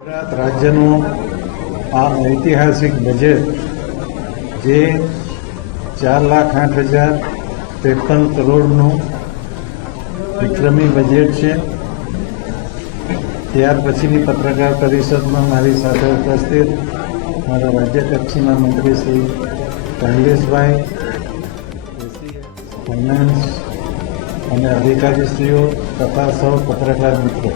ગુજરાત રાજ્યનું આ ઐતિહાસિક બજેટ જે 4,08,053 કરોડનું વિક્રમી બજેટ છે. ત્યાર પછીની પત્રકાર પરિષદમાં મારી સાથે ઉપસ્થિત મારા રાજ્ય કક્ષીના મંત્રી શ્રી કમલેશભાઈ, ફાઇનાન્સ અને અધિકારીશ્રીઓ તથા સૌ પત્રકાર મિત્રો,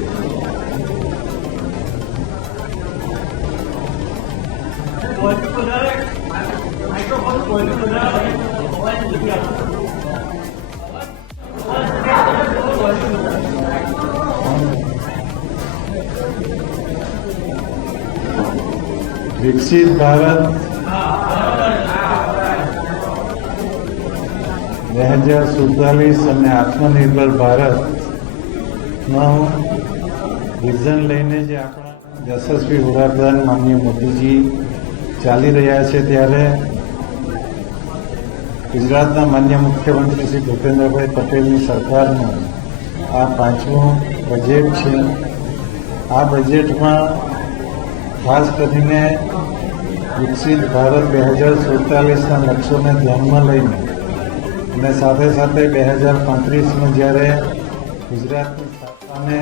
વિકસિત ભારત 2047 અને આત્મનિર્ભર ભારતનો વિઝન લઈને જે આપણા યશસ્વી વડાપ્રધાન માનનીય મોદીજી ચાલી રહ્યા છે, ત્યારે ગુજરાતના માન્ય મુખ્યમંત્રી શ્રી ભૂપેન્દ્રભાઈ પટેલની સરકારનું આ 5મું બજેટ છે. આ બજેટમાં ખાસ કરીને વિકસિત ભારત 2047ના લક્ષ્યોને ધ્યાનમાં લઈને અને સાથે સાથે 2035માં જ્યારે ગુજરાતની સ્થાપનાને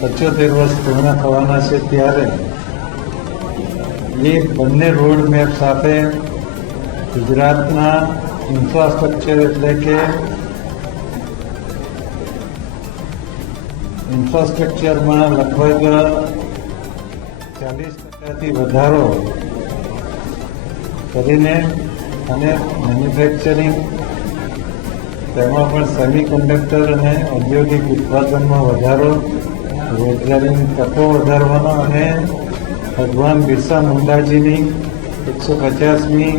75 વર્ષ પૂર્ણ થવાના છે, ત્યારે એ બંને રોડ મેપ સાથે ગુજરાતના ઇન્ફ્રાસ્ટ્રક્ચર એટલે કે ઇન્ફ્રાસ્ટ્રક્ચરમાં લગભગ 40%થી વધારો કરીને અને મેન્યુફેક્ચરિંગ, તેમાં પણ સેમિકન્ડક્ટર અને ઔદ્યોગિક ઉત્પાદનમાં વધારો, રોજગારીની તકો વધારવાનો અને ભગવાન બિરસા મુંડાજીની 150મી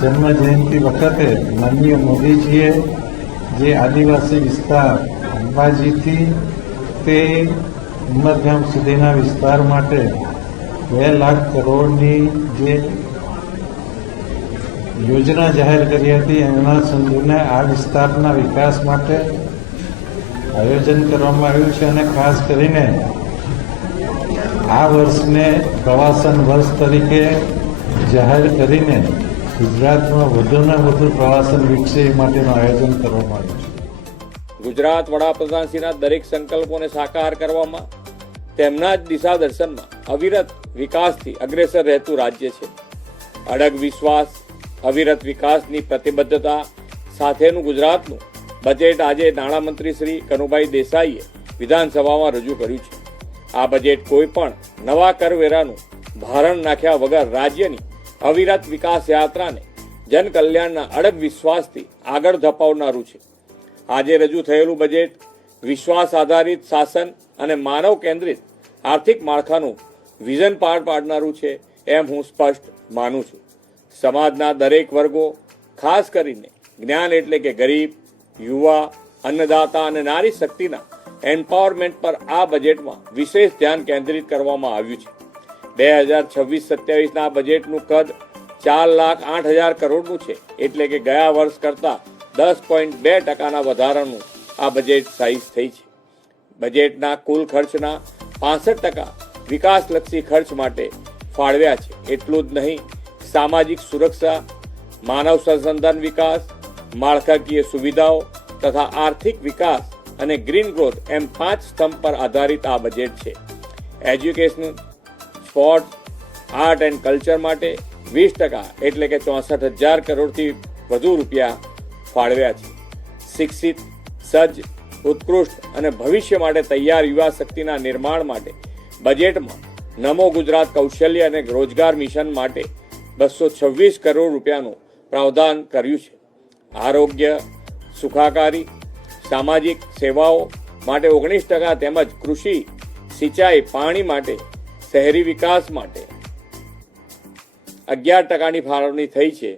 જન્મ જયંતિ વખતે માનનીય મોદીજીએ જે આદિવાસી વિસ્તાર અંબાજીથી તે ઉમરગામ સુધીના વિસ્તાર માટે 2 લાખ કરોડની જે યોજના જાહેર કરી હતી, એના સંદર્ભે આ વિસ્તારના વિકાસ માટે આયોજન કરવામાં આવ્યું છે. અને ખાસ કરીને આ વર્ષને પ્રવાસન વર્ષ તરીકે જાહેર કરીને ગુજરાતમાં વધુને વધુ પ્રવાસન વિકસે એ માટેનું આયોજન કરવામાં આવ્યું છે. ગુજરાત વડાપ્રધાનશ્રીના દરેક સંકલ્પોને સાકાર કરવામાં, તેમના જ દિશા દર્શનમાં અવિરત વિકાસથી અગ્રેસર રહેતું રાજ્ય છે. અડગ વિશ્વાસ, અવિરત વિકાસની પ્રતિબદ્ધતા સાથેનું ગુજરાતનું બજેટ આજે નાણામંત્રી શ્રી કનુભાઈ દેસાઈએ વિધાનસભામાં રજૂ કર્યું છે. આ બજેટ કોઈ પણ નવા કરવેરાનું ભારણ નાખ્યા વગર રાજ્યની અવિરત વિકાસ યાત્રાને જનકલ્યાણના અડગ વિશ્વાસથી આગળ ધપાવનારું છે. આજે રજૂ થયેલું બજેટ વિશ્વાસ આધારિત શાસન અને માનવ કેન્દ્રિત આર્થિક માળખાનું વિઝન પાર પાડનારું છે, એમ હું સ્પષ્ટ માનું છું. સમાજના દરેક વર્ગો, ખાસ કરીને જ્ઞાન એટલે કે ગરીબ, યુવા, અન્નદાતા અને નારી શક્તિના એમ્પાવરમેન્ટ પર આ બજેટમાં વિશેષ ધ્યાન કેન્દ્રિત કરવામાં આવ્યું છે. 2026-27ના બજેટનું કદ 4,08,000 કરોડનું છે, એટલે કે ગયા વર્ષ કરતાં 10.2% વધારાનું આ બજેટ સાઇઝ થઈ છે. બજેટના કુલ ખર્ચના 65% વિકાસલક્ષી ખર્ચ માટે ફાળવ્યા છે. એટલું જ નહીં, સામાજિક સુરક્ષા, માનવ સંસાધન વિકાસ, માળખાકીય સુવિધાઓ તથા આર્થિક વિકાસ અને ગ્રીન ગ્રોથ એમ 5 સ્તંભ પર આધારિત આ બજેટ છે. Education, sports, art and culture માટે 20% એટલે કે 64,000 કરોડથી વધુ રૂપિયા ફાળવ્યા છે. શિક્ષિત, સજ્જ, ઉત્કૃષ્ટ અને ભવિષ્ય માટે તૈયાર યુવા શક્તિના નિર્માણ માટે બજેટમાં નમો ગુજરાત કૌશલ્ય અને રોજગાર મિશન માટે 226 કરોડ રૂપિયાનું પ્રાવધાન કર્યું છે. આરોગ્ય, સુખાકારી, સામાજિક સેવાઓ માટે 19% તેમજ કૃષિ, સિંચાઈ, પાણી માટે, શહેરી વિકાસ માટે 11%ની ફાળવણી થઈ છે.